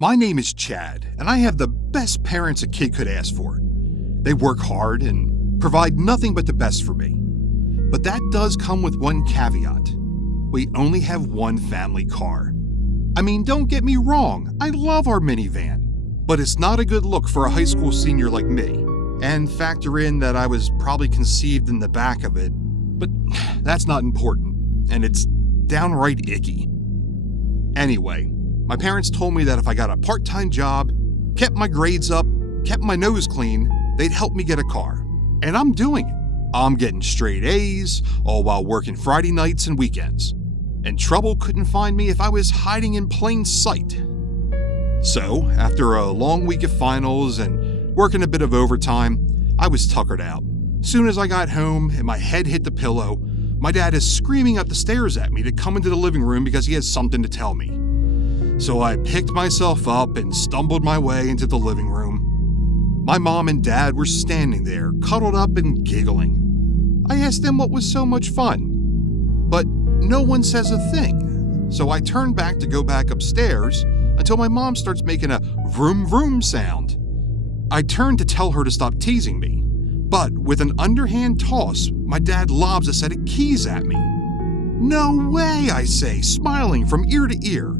My name is Chad, and I have the best parents a kid could ask for. They work hard and provide nothing but the best for me. But that does come with one caveat. We only have one family car. I mean, don't get me wrong, I love our minivan, but it's not a good look for a high school senior like me. And factor in that I was probably conceived in the back of it, but that's not important, and it's downright icky. Anyway, my parents told me that if I got a part-time job, kept my grades up, kept my nose clean, they'd help me get a car. And I'm doing it. I'm getting straight A's, all while working Friday nights and weekends. And trouble couldn't find me if I was hiding in plain sight. So, after a long week of finals and working a bit of overtime, I was tuckered out. Soon as I got home and my head hit the pillow, my dad is screaming up the stairs at me to come into the living room because he has something to tell me. So I picked myself up and stumbled my way into the living room. My mom and dad were standing there, cuddled up and giggling. I asked them what was so much fun, but no one says a thing. So I turned back to go back upstairs until my mom starts making a vroom vroom sound. I turned to tell her to stop teasing me, but with an underhand toss, my dad lobs a set of keys at me. No way, I say, smiling from ear to ear.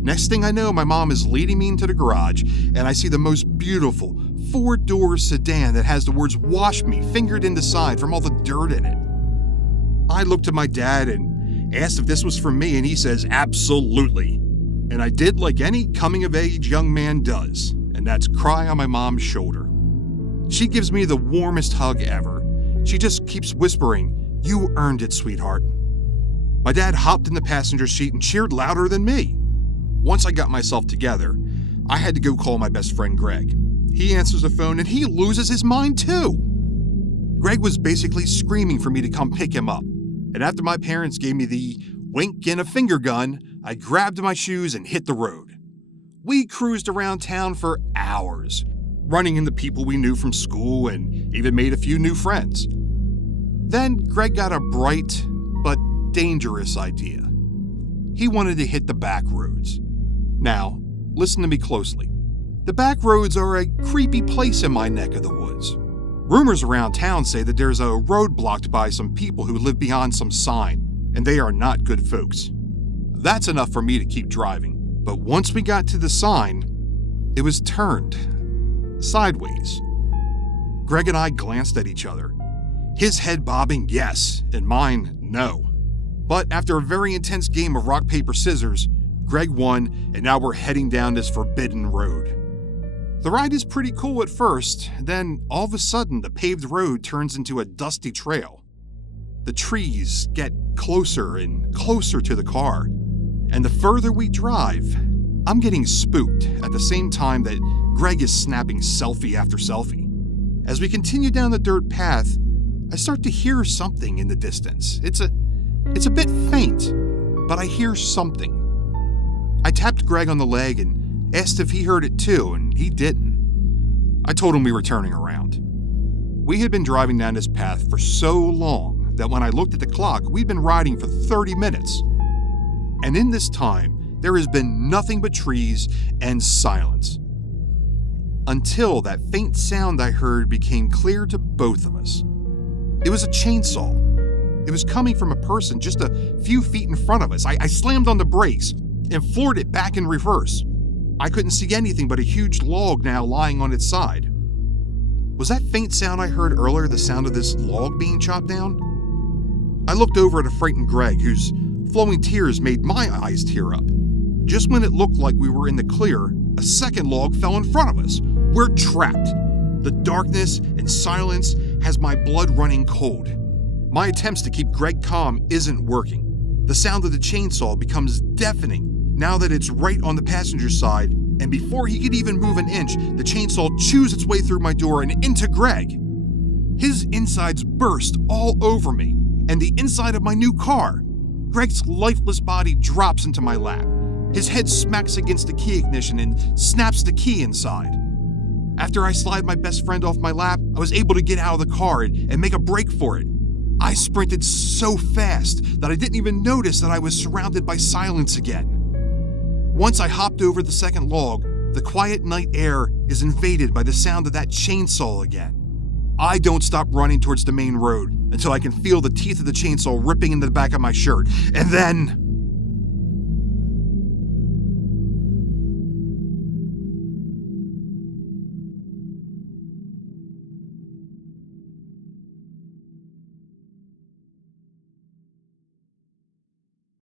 Next thing I know, my mom is leading me into the garage, and I see the most beautiful 4-door sedan that has the words "Wash Me" fingered in the side from all the dirt in it. I looked at my dad and asked if this was for me, and he says, "Absolutely." And I did like any coming-of-age young man does, and that's cry on my mom's shoulder. She gives me the warmest hug ever. She just keeps whispering, "You earned it, sweetheart." My dad hopped in the passenger seat and cheered louder than me. Once I got myself together, I had to go call my best friend Greg. He answers the phone and he loses his mind too. Greg was basically screaming for me to come pick him up. And after my parents gave me the wink and a finger gun, I grabbed my shoes and hit the road. We cruised around town for hours, running into people we knew from school and even made a few new friends. Then Greg got a bright but dangerous idea. He wanted to hit the back roads. Now, listen to me closely. The back roads are a creepy place in my neck of the woods. Rumors around town say that there's a road blocked by some people who live beyond some sign, and they are not good folks. That's enough for me to keep driving, but once we got to the sign, it was turned sideways. Greg and I glanced at each other, his head bobbing yes, and mine no. But after a very intense game of rock, paper, scissors, Greg won, and now we're heading down this forbidden road. The ride is pretty cool at first, then all of a sudden the paved road turns into a dusty trail. The trees get closer and closer to the car, and the further we drive, I'm getting spooked at the same time that Greg is snapping selfie after selfie. As we continue down the dirt path, I start to hear something in the distance. It's a bit faint, but I hear something. I tapped Greg on the leg and asked if he heard it too, and he didn't. I told him we were turning around. We had been driving down this path for so long that when I looked at the clock, we'd been riding for 30 minutes. And in this time, there has been nothing but trees and silence. Until that faint sound I heard became clear to both of us. It was a chainsaw. It was coming from a person just a few feet in front of us. I slammed on the brakes and floored it back in reverse. I couldn't see anything but a huge log now lying on its side. Was that faint sound I heard earlier the sound of this log being chopped down? I looked over at a frightened Greg, whose flowing tears made my eyes tear up. Just when it looked like we were in the clear, a second log fell in front of us. We're trapped. The darkness and silence has my blood running cold. My attempts to keep Greg calm isn't working. The sound of the chainsaw becomes deafening now that it's right on the passenger side, and before he could even move an inch, the chainsaw chews its way through my door and into Greg. His insides burst all over me, and the inside of my new car. Greg's lifeless body drops into my lap. His head smacks against the key ignition and snaps the key inside. After I slide my best friend off my lap, I was able to get out of the car and make a break for it. I sprinted so fast that I didn't even notice that I was surrounded by silence again. Once I hopped over the second log, the quiet night air is invaded by the sound of that chainsaw again. I don't stop running towards the main road until I can feel the teeth of the chainsaw ripping into the back of my shirt, and then